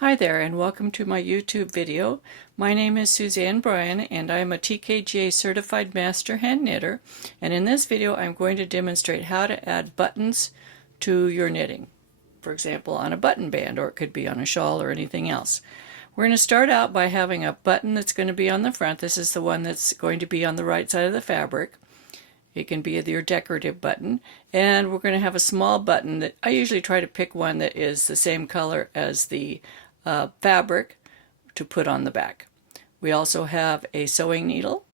Hi there and welcome to my YouTube video. My name is Suzanne Bryan and I am a TKGA Certified Master Hand Knitter, and in this video I'm going to demonstrate how to add buttons to your knitting. For example, on a button band, or it could be on a shawl or anything else. We're going to start out by having a button that's going to be on the front. This is the one that's going to be on the right side of the fabric. It can be your decorative button, and we're going to have a small button that I usually try to pick one that is the same color as the fabric to put on the back. We also have a sewing needle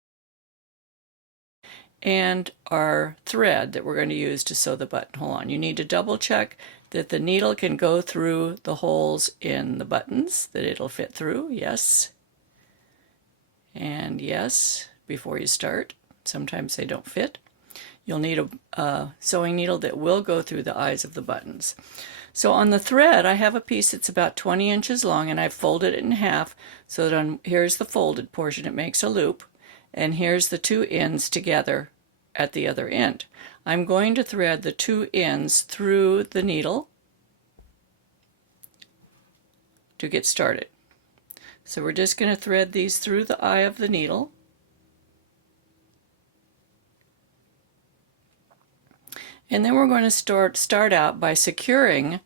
and our thread that we're going to use to sew the buttonhole on. You need to double check that the needle can go through the holes in the buttons, that it'll fit through. Yes and yes before you start. Sometimes they don't fit. You'll need a sewing needle that will go through the eyes of the buttons. So on the thread, I have a piece that's about 20 inches long, and I've folded it in half so that here's the folded portion. It makes a loop, and here's the two ends together at the other end. I'm going to thread the two ends through the needle to get started. So we're just going to thread these through the eye of the needle. And then we're going to start out by securing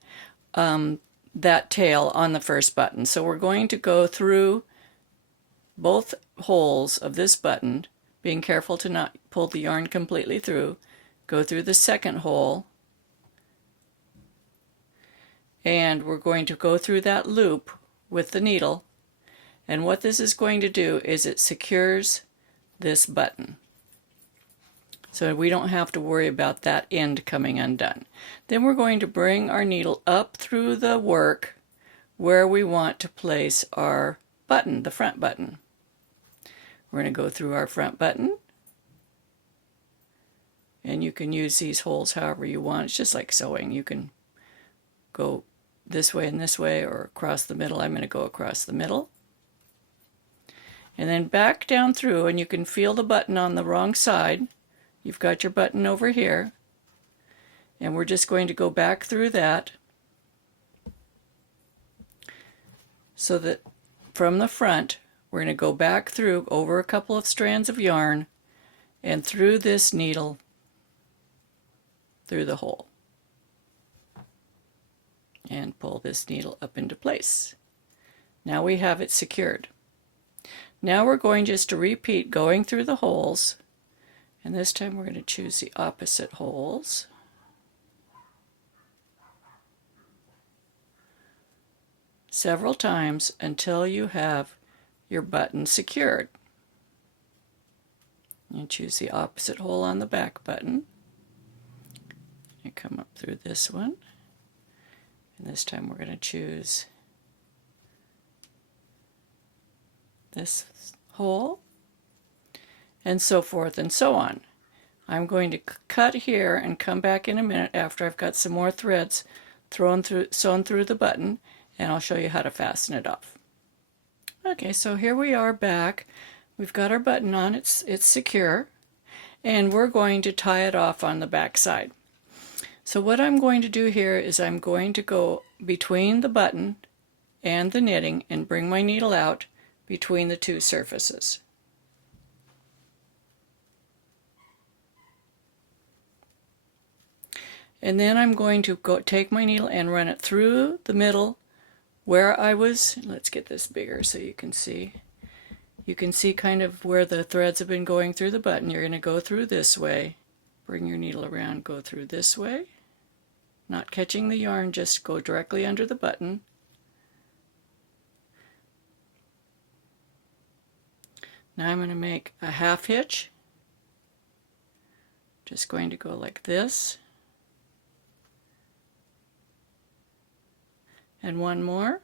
that tail on the first button. So we're going to go through both holes of this button, being careful to not pull the yarn completely through. Go through the second hole, and we're going to go through that loop with the needle. And what this is going to do is it secures this button, so we don't have to worry about that end coming undone. Then we're going to bring our needle up through the work where we want to place our button, the front button. We're going to go through our front button, and you can use these holes however you want. It's just like sewing. You can go this way and this way, or across the middle. I'm going to go across the middle. And then back down through, and you can feel the button on the wrong side. You've got your button over here, and we're just going to go back through that so that from the front we're going to go back through over a couple of strands of yarn and through this needle through the hole and pull this needle up into place. Now we have it secured. Now we're going just to repeat going through the holes. And this time we're going to choose the opposite holes. Several times until you have your button secured. You choose the opposite hole on the back button. You come up through this one. And this time we're going to choose this hole, and so forth and so on. I'm going to cut here and come back in a minute after I've got some more threads sewn through the button, and I'll show you how to fasten it off. Okay, so here we are back. We've got our button on, it's secure, and we're going to tie it off on the back side. So what I'm going to do here is I'm going to go between the button and the knitting and bring my needle out between the two surfaces. And then I'm going to take my needle and run it through the middle where I was. Let's get this bigger so you can see. You can see kind of where the threads have been going through the button. You're going to go through this way. Bring your needle around, go through this way. Not catching the yarn, just go directly under the button. Now I'm going to make a half hitch. Just going to go like this. And one more.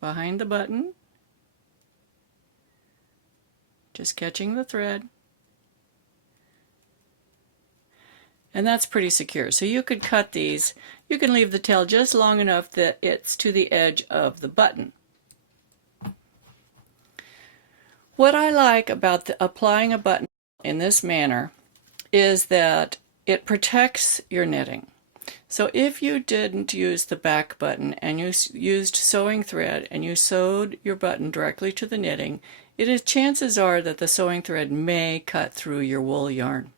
Behind the button. Just catching the thread. And that's pretty secure. So you could cut these. You can leave the tail just long enough that it's to the edge of the button. What I like about applying a button in this manner is that it protects your knitting. So if you didn't use the back button and you used sewing thread and you sewed your button directly to the knitting, chances are that the sewing thread may cut through your wool yarn.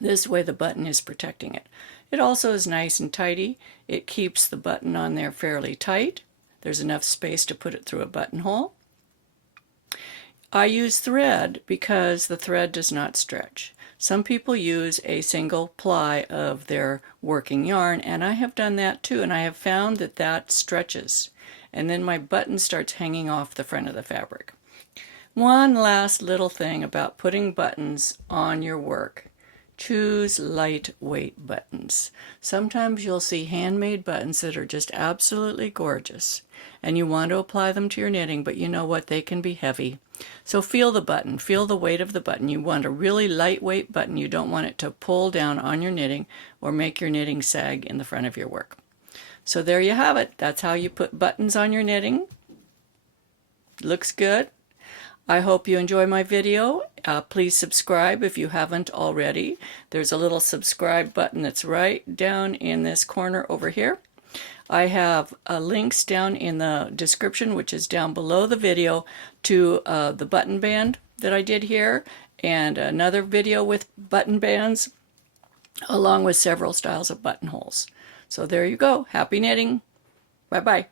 This way the button is protecting it. It also is nice and tidy. It keeps the button on there fairly tight. There's enough space to put it through a buttonhole. I use thread because the thread does not stretch. Some people use a single ply of their working yarn, and I have done that too, and I have found that that stretches. And then my button starts hanging off the front of the fabric. One last little thing about putting buttons on your work. Choose lightweight buttons. Sometimes you'll see handmade buttons that are just absolutely gorgeous, and you want to apply them to your knitting, but you know what? They can be heavy. So feel the button, feel the weight of the button. You want a really lightweight button. You don't want it to pull down on your knitting or make your knitting sag in the front of your work. So there you have it. That's how you put buttons on your knitting. Looks good. I hope you enjoy my video. Please subscribe if you haven't already. There's a little subscribe button that's right down in this corner over here. I have links down in the description, which is down below the video, to the button band that I did here, and another video with button bands, along with several styles of buttonholes. So there you go. Happy knitting. Bye-bye.